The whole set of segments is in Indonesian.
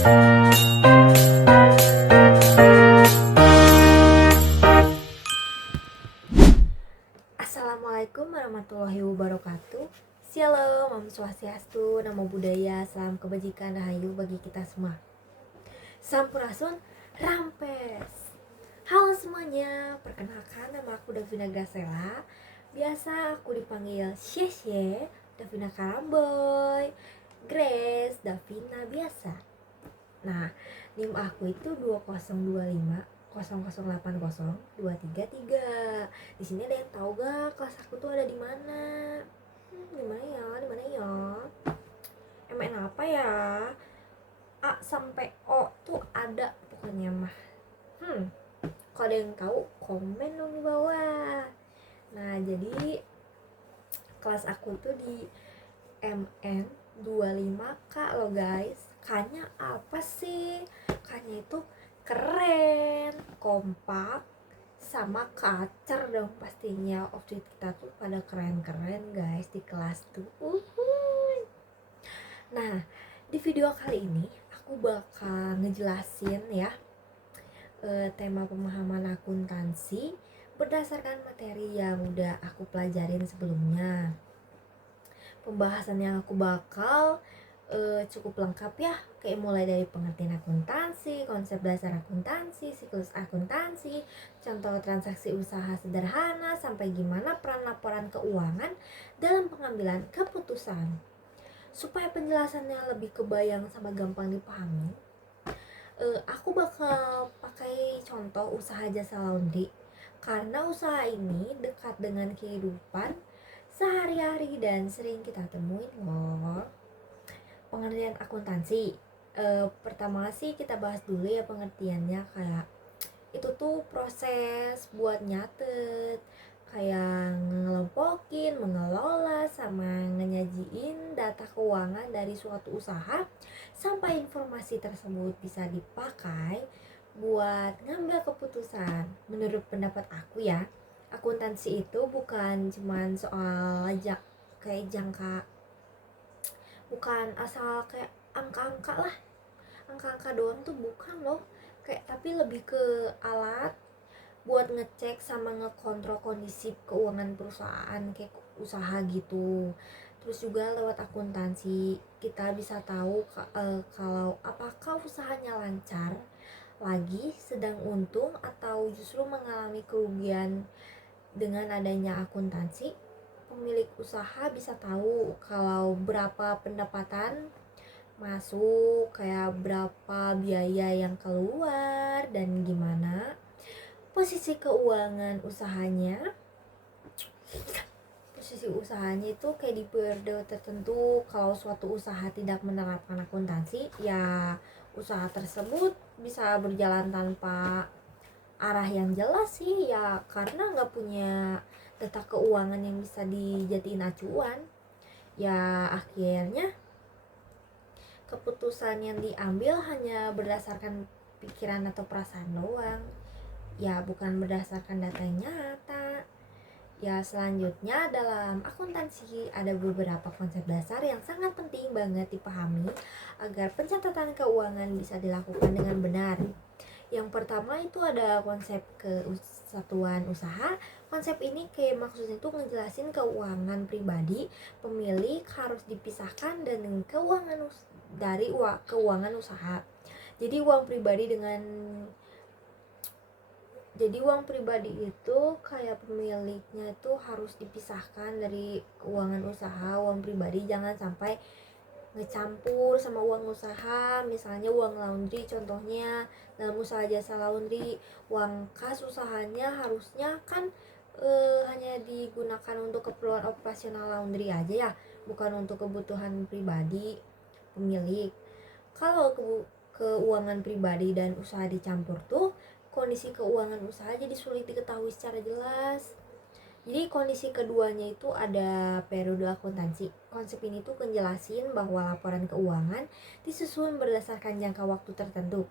Assalamualaikum warahmatullahi wabarakatuh. Shalom, Om Swastiastu, Namo Buddhaya, salam kebajikan rahayu bagi kita semua. Sampurasun, Rampes. Halo semuanya, perkenalkan nama aku Davina Gracela. Biasa aku dipanggil Sheshe, Davina Karamboy, Grace, Davina biasa. Nah, NIM aku itu 2025 0080 233. Di sini ada yang tahu gak kelas aku tuh ada di mana? Di mana ya? Di mana ya? MN apa ya? A sampai O tuh ada pokoknya mah. Kalau ada yang tahu komen dong di bawah. Nah, jadi kelas aku tuh di MN 25K loh guys. K-nya apa sih? K-nya itu keren, kompak, sama kacer dong pastinya. Outfit kita tuh pada keren-keren guys di kelas tuh. Nah, di video kali ini aku bakal ngejelasin ya tema pemahaman akuntansi berdasarkan materi yang udah aku pelajarin sebelumnya. Pembahasan yang aku bakal cukup lengkap ya, kayak mulai dari pengertian akuntansi, konsep dasar akuntansi, siklus akuntansi, contoh transaksi usaha sederhana, sampai gimana peran laporan keuangan dalam pengambilan keputusan. Supaya penjelasannya lebih kebayang sama gampang dipahami, aku bakal pakai contoh usaha jasa laundry, karena usaha ini dekat dengan kehidupan sehari-hari dan sering kita temuin loh. Pengertian akuntansi, pertama sih kita bahas dulu ya pengertiannya. Kayak itu tuh proses buat nyatet, kayak ngelompokin, mengelola, sama ngenyajiin data keuangan dari suatu usaha sampai informasi tersebut bisa dipakai buat ngambil keputusan. Menurut pendapat aku ya, akuntansi itu bukan cuman soal kayak jangka, bukan asal kayak angka-angka lah, angka-angka doang tuh bukan loh, kayak tapi lebih ke alat buat ngecek sama ngekontrol kondisi keuangan perusahaan kayak usaha gitu. Terus juga lewat akuntansi kita bisa tahu kalau apakah usahanya lancar, lagi sedang untung, atau justru mengalami kerugian. Dengan adanya akuntansi, pemilik usaha bisa tahu kalau berapa pendapatan masuk, kayak berapa biaya yang keluar, dan gimana posisi keuangan usahanya. Posisi usahanya itu kayak di periode tertentu. Kalau suatu usaha tidak menerapkan akuntansi, ya usaha tersebut bisa berjalan tanpa arah yang jelas sih ya, karena nggak punya data keuangan yang bisa dijadiin acuan. Ya akhirnya keputusan yang diambil hanya berdasarkan pikiran atau perasaan doang, ya bukan berdasarkan data yang nyata. Ya selanjutnya, dalam akuntansi ada beberapa konsep dasar yang sangat penting banget dipahami agar pencatatan keuangan bisa dilakukan dengan benar. Yang pertama itu ada konsep kesatuan usaha. Konsep ini kayak maksudnya itu ngejelasin keuangan pribadi pemilik harus dipisahkan dengan keuangan keuangan usaha. Jadi uang pribadi itu kayak pemiliknya itu harus dipisahkan dari keuangan usaha. Uang pribadi jangan sampai ngecampur sama uang usaha. Misalnya uang laundry contohnya, dalam usaha jasa laundry, uang kas usahanya harusnya kan hanya digunakan untuk keperluan operasional laundry aja ya, bukan untuk kebutuhan pribadi pemilik. Kalau keuangan pribadi dan usaha dicampur tuh, kondisi keuangan usaha jadi sulit diketahui secara jelas. Jadi kondisi keduanya itu ada periode akuntansi. Konsep ini tuh ngejelasin bahwa laporan keuangan disusun berdasarkan jangka waktu tertentu,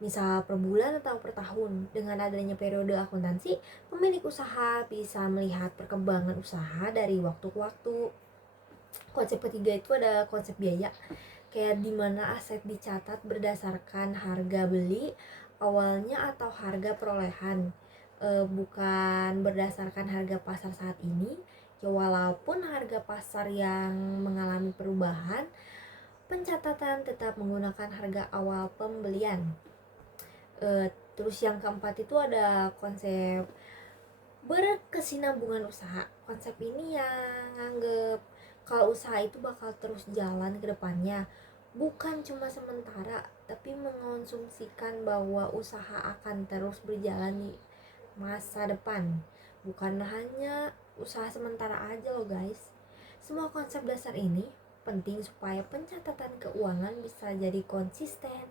misal per bulan atau per tahun. Dengan adanya periode akuntansi, pemilik usaha bisa melihat perkembangan usaha dari waktu ke waktu. Konsep ketiga itu ada konsep biaya. kayak dimana aset dicatat berdasarkan harga beli awalnya atau harga perolehan, bukan berdasarkan harga pasar saat ini. Ya walaupun harga pasar yang mengalami perubahan, pencatatan tetap menggunakan harga awal pembelian. Terus yang keempat itu ada konsep berkesinambungan usaha. Konsep ini yang nganggep kalau usaha itu bakal terus jalan ke depannya, bukan cuma sementara, tapi mengonsumsikan bahwa usaha akan terus berjalan di masa depan. Bukan hanya usaha sementara aja loh guys. Semua konsep dasar ini penting supaya pencatatan keuangan bisa jadi konsisten,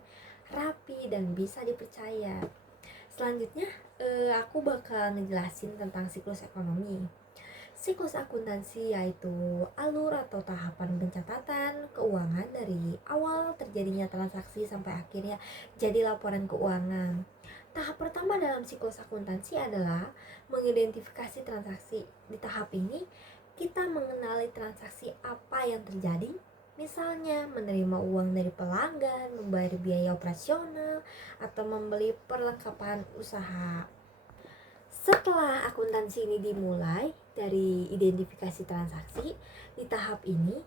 rapi, dan bisa dipercaya. Selanjutnya, aku bakal ngejelasin tentang siklus ekonomi. Siklus akuntansi yaitu alur atau tahapan pencatatan keuangan dari awal terjadinya transaksi sampai akhirnya jadi laporan keuangan. Tahap pertama dalam siklus akuntansi adalah mengidentifikasi transaksi. Di tahap ini, kita mengenali transaksi apa yang terjadi, misalnya menerima uang dari pelanggan, membayar biaya operasional, atau membeli perlengkapan usaha. Setelah akuntansi ini dimulai dari identifikasi transaksi, di tahap ini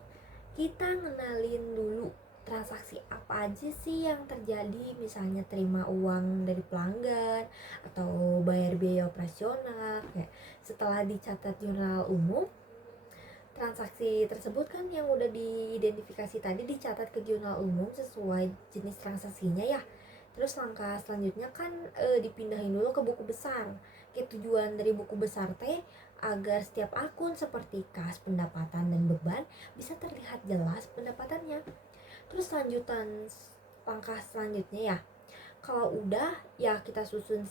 kita ngenalin dulu transaksi apa aja sih yang terjadi, misalnya terima uang dari pelanggan atau bayar biaya operasional. Kayak setelah dicatat jurnal umum, transaksi tersebut kan yang udah diidentifikasi tadi dicatat ke jurnal umum sesuai jenis transaksinya ya. Terus langkah selanjutnya kan dipindahin dulu ke buku besar. Kayak tujuan dari buku besar teh agar setiap akun seperti kas, pendapatan, dan beban bisa terlihat jelas pendapatannya. Terus langkah selanjutnya ya, kalau udah ya kita susun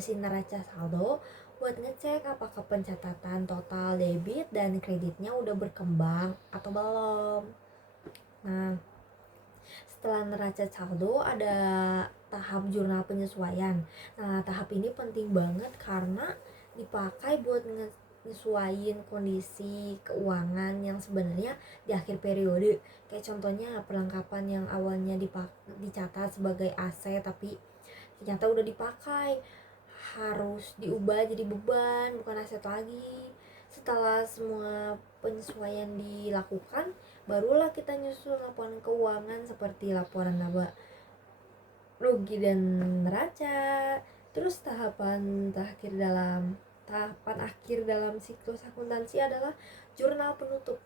si neraca saldo buat ngecek apakah pencatatan total debit dan kreditnya udah berkembang atau belum. Nah, setelah neraca saldo ada tahap jurnal penyesuaian. Nah, tahap ini penting banget karena dipakai buat nyesuaiin kondisi keuangan yang sebenarnya di akhir periode. Kayak contohnya perlengkapan yang awalnya dicatat sebagai aset tapi ternyata udah dipakai, harus diubah jadi beban, bukan aset lagi. Setelah semua penyesuaian dilakukan, barulah kita nyusun laporan keuangan seperti laporan laba rugi dan neraca. Terus tahapan akhir dalam siklus akuntansi adalah jurnal penutup.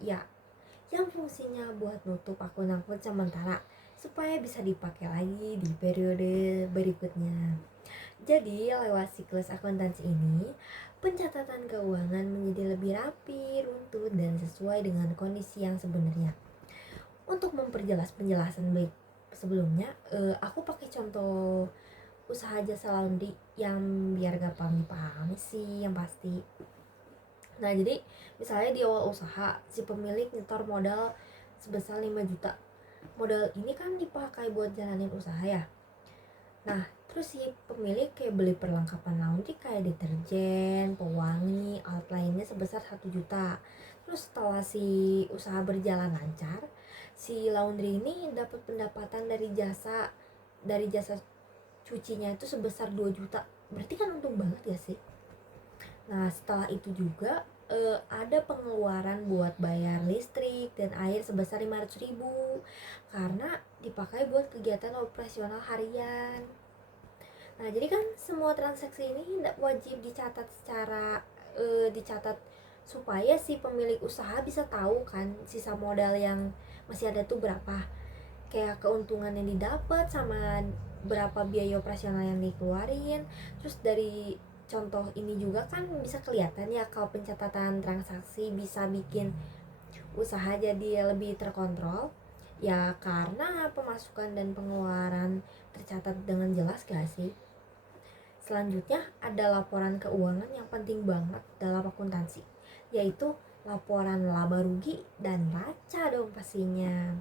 Ya, yang fungsinya buat nutup akun-akun sementara supaya bisa dipakai lagi di periode berikutnya. Jadi, lewat siklus akuntansi ini, pencatatan keuangan menjadi lebih rapi, runtut, dan sesuai dengan kondisi yang sebenarnya. Untuk memperjelas penjelasan baik sebelumnya, aku pakai contoh usaha jasa laundry yang biar gampang dipahami sih yang pasti. Nah, jadi misalnya di awal usaha, si pemilik nyetor modal sebesar 5 juta. Modal ini kan dipakai buat jalanin usaha ya. Nah, terus si pemilik kayak beli perlengkapan laundry kayak deterjen, pewangi, alat lainnya sebesar 1 juta. Terus setelah si usaha berjalan lancar, si laundry ini dapat pendapatan dari jasa cucinya itu sebesar 2 juta. Berarti kan untung banget ya sih. Nah, setelah itu juga ada pengeluaran buat bayar listrik dan air sebesar 500.000 karena dipakai buat kegiatan operasional harian. Nah, jadi kan semua transaksi ini tidak wajib dicatat supaya si pemilik usaha bisa tahu kan sisa modal yang masih ada tuh berapa. Kayak keuntungan yang didapat sama berapa biaya operasional yang dikeluarin. Terus dari contoh ini juga kan bisa kelihatan ya kalau pencatatan transaksi bisa bikin usaha jadi lebih terkontrol. Ya karena pemasukan dan pengeluaran tercatat dengan jelas gak sih? Selanjutnya ada laporan keuangan yang penting banget dalam akuntansi, yaitu laporan laba rugi dan neraca dong pastinya.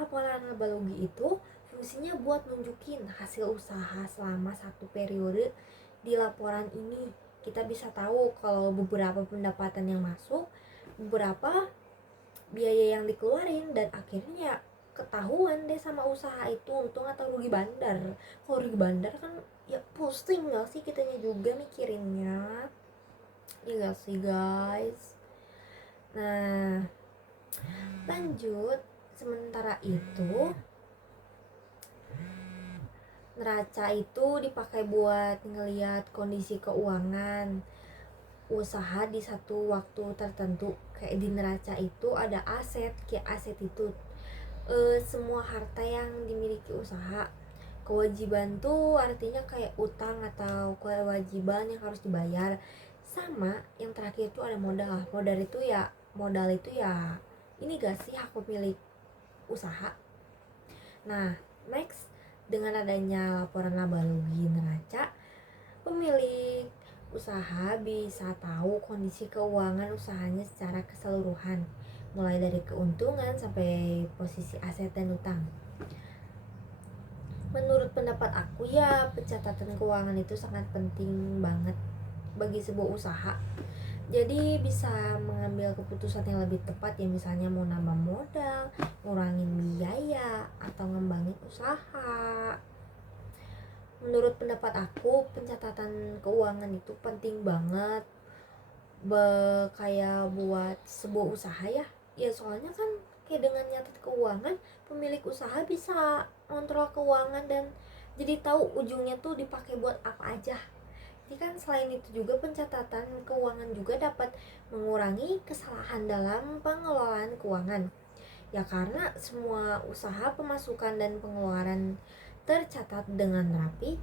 Laporan laba rugi itu fungsinya buat nunjukin hasil usaha selama satu periode. Di laporan ini kita bisa tahu kalau beberapa pendapatan yang masuk, beberapa biaya yang dikeluarin, dan akhirnya ya ketahuan deh sama usaha itu untung atau rugi bandar. Kalau rugi bandar kan ya pusing gak sih kitanya juga mikirinnya, ya gak sih guys. Nah lanjut, sementara itu neraca itu dipakai buat ngeliat kondisi keuangan usaha di satu waktu tertentu. Kayak di neraca itu ada aset, kayak aset itu semua harta yang dimiliki usaha. Kewajiban tuh artinya kayak utang atau kewajiban yang harus dibayar. Sama yang terakhir tuh ada modal. Modal itu ya ini gak sih hak pemilik usaha. Nah next, dengan adanya laporan laba rugi neraca, pemilik usaha bisa tahu kondisi keuangan usahanya secara keseluruhan, mulai dari keuntungan sampai posisi aset dan utang. Menurut pendapat aku ya, pencatatan keuangan itu sangat penting banget bagi sebuah usaha. Jadi bisa mengambil keputusan yang lebih tepat ya, misalnya mau nambah modal, ngurangin biaya, atau ngembangin usaha. Menurut pendapat aku, pencatatan keuangan itu penting banget kayak buat sebuah usaha ya. Ya soalnya kan kayak dengan nyatet keuangan, pemilik usaha bisa kontrol keuangan dan jadi tahu ujungnya tuh dipakai buat apa aja. Jadi kan selain itu juga pencatatan keuangan juga dapat mengurangi kesalahan dalam pengelolaan keuangan. Ya karena semua usaha, pemasukan dan pengeluaran tercatat dengan rapi,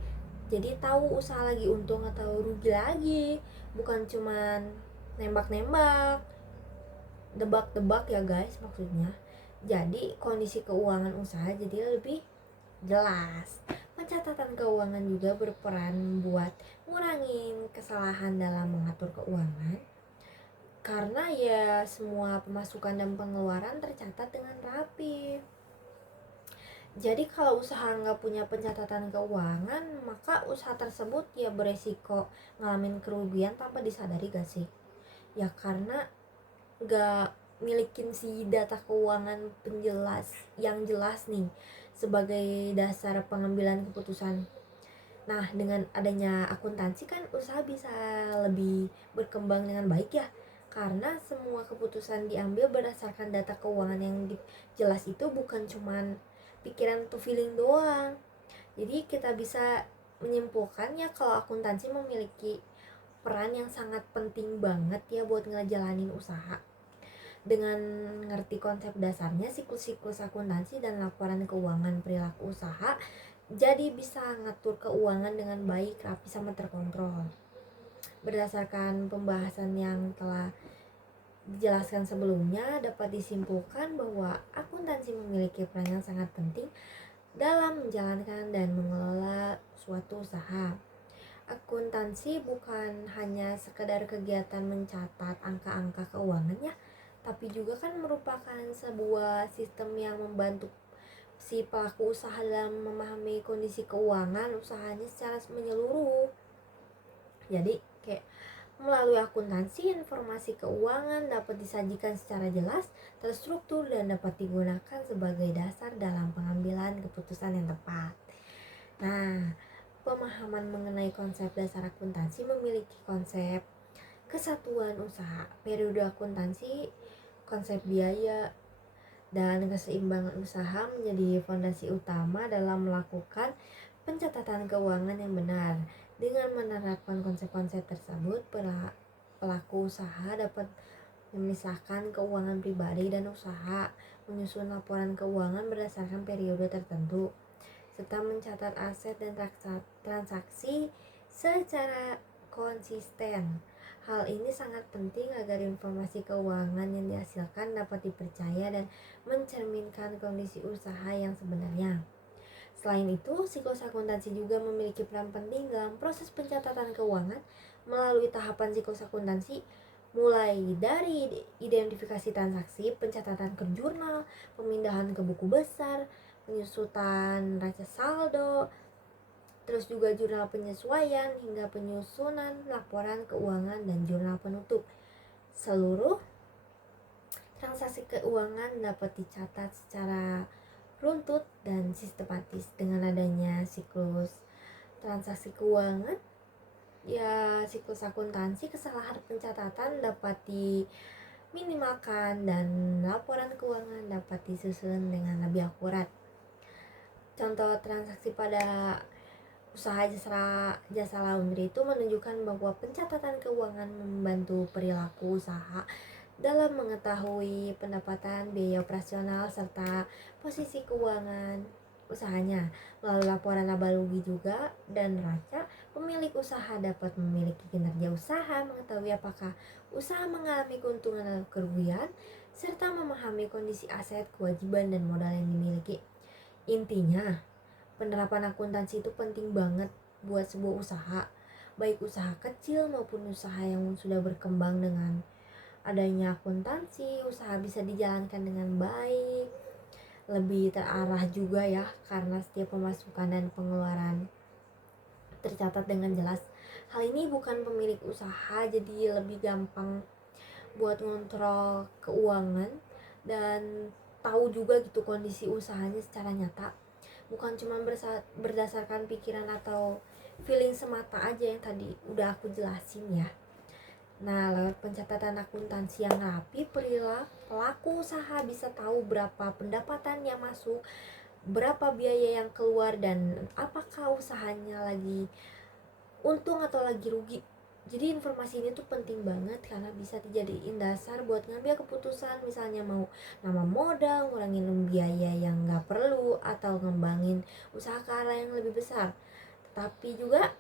jadi tahu usaha lagi untung atau rugi lagi, bukan cuman nembak-nembak, debak-debak ya guys maksudnya. Jadi kondisi keuangan usaha jadi lebih jelas. Pencatatan keuangan juga berperan buat ngurangin kesalahan dalam mengatur keuangan, karena ya semua pemasukan dan pengeluaran tercatat dengan rapi. Jadi kalau usaha nggak punya pencatatan keuangan, maka usaha tersebut ya beresiko ngalamin kerugian tanpa disadari gak sih? Ya karena nggak milikin si data keuangan penjelas yang jelas nih sebagai dasar pengambilan keputusan. Nah dengan adanya akuntansi kan usaha bisa lebih berkembang dengan baik ya, karena semua keputusan diambil berdasarkan data keuangan yang jelas, itu bukan cuman pikiran atau feeling doang. Jadi kita bisa menyimpulkannya kalau akuntansi memiliki peran yang sangat penting banget ya buat ngejalanin usaha. Dengan ngerti konsep dasarnya, siklus-siklus akuntansi dan laporan keuangan perilaku usaha, jadi bisa ngatur keuangan dengan baik, rapi, sama terkontrol. Berdasarkan pembahasan yang telah dijelaskan sebelumnya, dapat disimpulkan bahwa akuntansi memiliki peran yang sangat penting dalam menjalankan dan mengelola suatu usaha. Akuntansi bukan hanya sekedar kegiatan mencatat angka-angka keuangan ya, tapi juga kan merupakan sebuah sistem yang membantu si pelaku usaha dalam memahami kondisi keuangan usahanya secara menyeluruh. Jadi kayak melalui akuntansi, informasi keuangan dapat disajikan secara jelas, terstruktur, dan dapat digunakan sebagai dasar dalam pengambilan keputusan yang tepat. Nah, pemahaman mengenai konsep dasar akuntansi memiliki konsep kesatuan usaha, periode akuntansi, konsep biaya, dan keseimbangan usaha menjadi fondasi utama dalam melakukan pencatatan keuangan yang benar. Dengan menerapkan konsep-konsep tersebut, pelaku usaha dapat memisahkan keuangan pribadi dan usaha, menyusun laporan keuangan berdasarkan periode tertentu, serta mencatat aset dan transaksi secara konsisten. Hal ini sangat penting agar informasi keuangan yang dihasilkan dapat dipercaya dan mencerminkan kondisi usaha yang sebenarnya. Selain itu, siklus akuntansi juga memiliki peran penting dalam proses pencatatan keuangan melalui tahapan siklus akuntansi, mulai dari identifikasi transaksi, pencatatan ke jurnal, pemindahan ke buku besar, penyusutan neraca saldo, terus juga jurnal penyesuaian, hingga penyusunan laporan keuangan dan jurnal penutup. Seluruh Transaksi keuangan dapat dicatat secara runtut dan sistematis. Dengan adanya siklus transaksi keuangan, ya siklus akuntansi, kesalahan pencatatan dapat diminimalkan dan laporan keuangan dapat disusun dengan lebih akurat. Contoh transaksi pada usaha jasa laundry itu menunjukkan bahwa pencatatan keuangan membantu perilaku usaha dalam mengetahui pendapatan, biaya operasional, serta posisi keuangan usahanya. Melalui laporan laba rugi juga dan neraca, pemilik usaha dapat memiliki kinerja usaha, mengetahui apakah usaha mengalami keuntungan atau kerugian, serta memahami kondisi aset, kewajiban, dan modal yang dimiliki. Intinya, penerapan akuntansi itu penting banget buat sebuah usaha, baik usaha kecil maupun usaha yang sudah berkembang. Dengan adanya akuntansi, usaha bisa dijalankan dengan baik, lebih terarah juga ya, karena setiap pemasukan dan pengeluaran tercatat dengan jelas. Hal ini bukan pemilik usaha jadi lebih gampang buat ngontrol keuangan dan tahu juga gitu kondisi usahanya secara nyata, bukan cuma berdasarkan pikiran atau feeling semata aja yang tadi udah aku jelasin ya. Nah, lewat pencatatan akuntansi yang rapi, pelaku usaha bisa tahu berapa pendapatan yang masuk, berapa biaya yang keluar, dan apakah usahanya lagi untung atau lagi rugi. Jadi informasi ini tuh penting banget karena bisa dijadiin dasar buat ngambil keputusan, misalnya mau nambah modal, ngurangin biaya yang gak perlu, atau ngembangin usaha ke arah yang lebih besar. Tetapi juga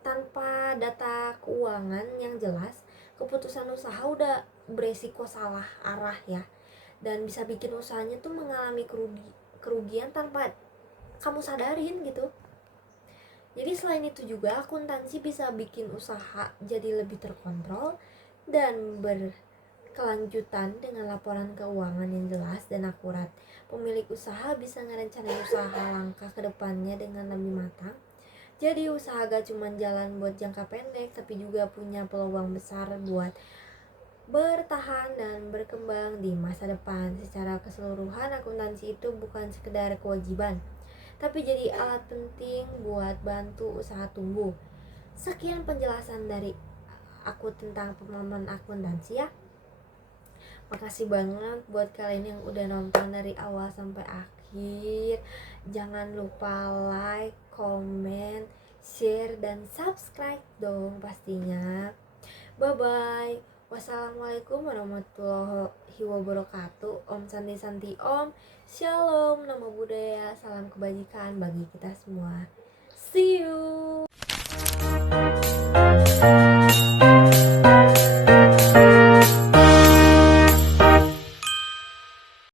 tanpa data keuangan yang jelas, keputusan usaha udah beresiko salah arah ya, dan bisa bikin usahanya tuh mengalami kerugian tanpa kamu sadarin gitu. Jadi selain itu juga akuntansi bisa bikin usaha jadi lebih terkontrol dan berkelanjutan. Dengan laporan keuangan yang jelas dan akurat, pemilik usaha bisa ngerencanain usaha langkah ke depannya dengan lebih matang. Jadi usaha gak cuma jalan buat jangka pendek, tapi juga punya peluang besar buat bertahan dan berkembang di masa depan. Secara keseluruhan, akuntansi itu bukan sekedar kewajiban, tapi jadi alat penting buat bantu usaha tumbuh. Sekian penjelasan dari aku tentang pemahaman akuntansi ya. Makasih banget buat kalian yang udah nonton dari awal sampai akhir. Jangan lupa like, komen, share, dan subscribe dong pastinya. Bye bye. Wassalamualaikum warahmatullahi wabarakatuh. Om Santi Santi Om. Shalom, nama budaya, salam kebajikan bagi kita semua. See you.